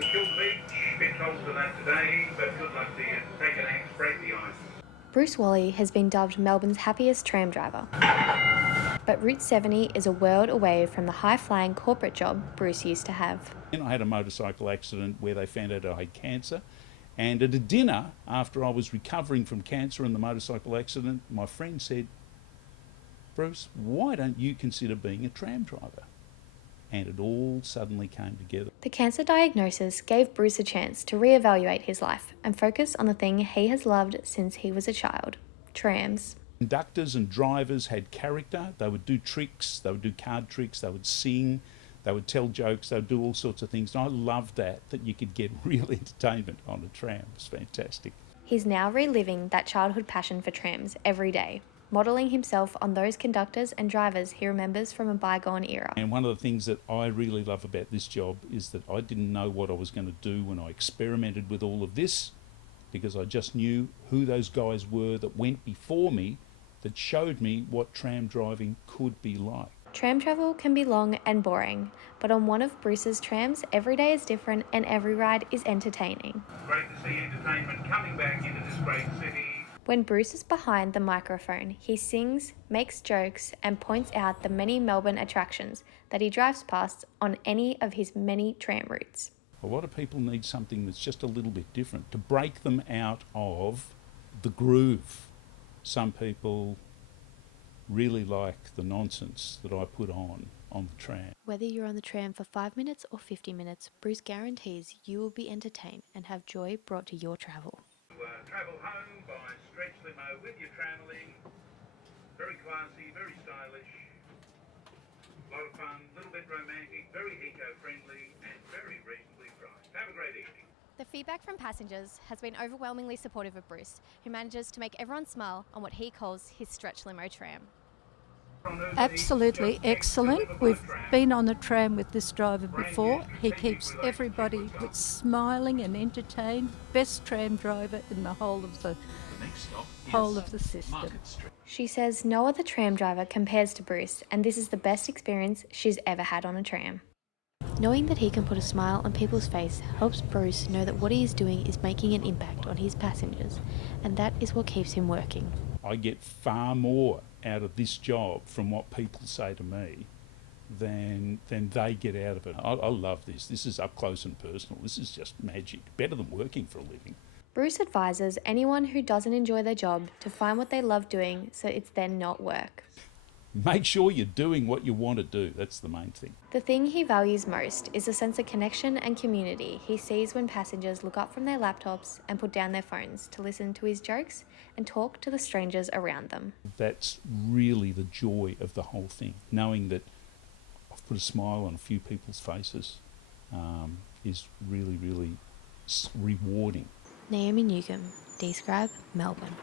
Kill the beach, bit cold for that today, but good luck to you. Take an axe, break the ice. Bruce Whalley has been dubbed Melbourne's happiest tram driver. But Route 70 is a world away from the high-flying corporate job Bruce used to have. And I had a motorcycle accident where they found out I had cancer. And at a dinner, after I was recovering from cancer and the motorcycle accident, my friend said, "Bruce, why don't you consider being a tram driver?" And it all suddenly came together. The cancer diagnosis gave Bruce a chance to reevaluate his life and focus on the thing he has loved since he was a child: trams. Conductors and drivers had character. They would do tricks, they would do card tricks, they would sing, they would tell jokes, they would do all sorts of things. And I loved that you could get real entertainment on a tram. It was fantastic. He's now reliving that childhood passion for trams every day, modelling himself on those conductors and drivers he remembers from a bygone era. And one of the things that I really love about this job is that I didn't know what I was going to do when I experimented with all of this, because I just knew who those guys were that went before me, that showed me what tram driving could be like. Tram travel can be long and boring, but on one of Bruce's trams, every day is different and every ride is entertaining. Great to see entertainment coming back into this great city. When Bruce is behind the microphone, he sings, makes jokes, and points out the many Melbourne attractions that he drives past on any of his many tram routes. A lot of people need something that's just a little bit different to break them out of the groove. Some people really like the nonsense that I put on the tram. Whether you're on the tram for 5 minutes or 50 minutes, Bruce guarantees you will be entertained and have joy brought to your travel. Travel home by stretch limo with your travelling. Very classy, very stylish. A lot of fun, a little bit romantic, very eco-friendly and very reasonably priced. Have a great evening. The feedback from passengers has been overwhelmingly supportive of Bruce, who manages to make everyone smile on what he calls his stretch limo tram. Absolutely excellent. We've been on the tram with this driver before. He keeps everybody smiling and entertained. Best tram driver in the whole of the system. She says no other tram driver compares to Bruce, and this is the best experience she's ever had on a tram. Knowing that he can put a smile on people's face helps Bruce know that what he is doing is making an impact on his passengers, and that is what keeps him working. I get far more out of this job from what people say to me than they get out of it. I love this. This is up close and personal. This is just magic. Better than working for a living. Bruce advises anyone who doesn't enjoy their job to find what they love doing so it's then not work. Make sure you're doing what you want to do. That's the main thing. The thing he values most is a sense of connection and community he sees when passengers look up from their laptops and put down their phones to listen to his jokes and talk to the strangers around them. That's really the joy of the whole thing. Knowing that I've put a smile on a few people's faces is really, really rewarding. Naomi Newcombe, Describe, Melbourne.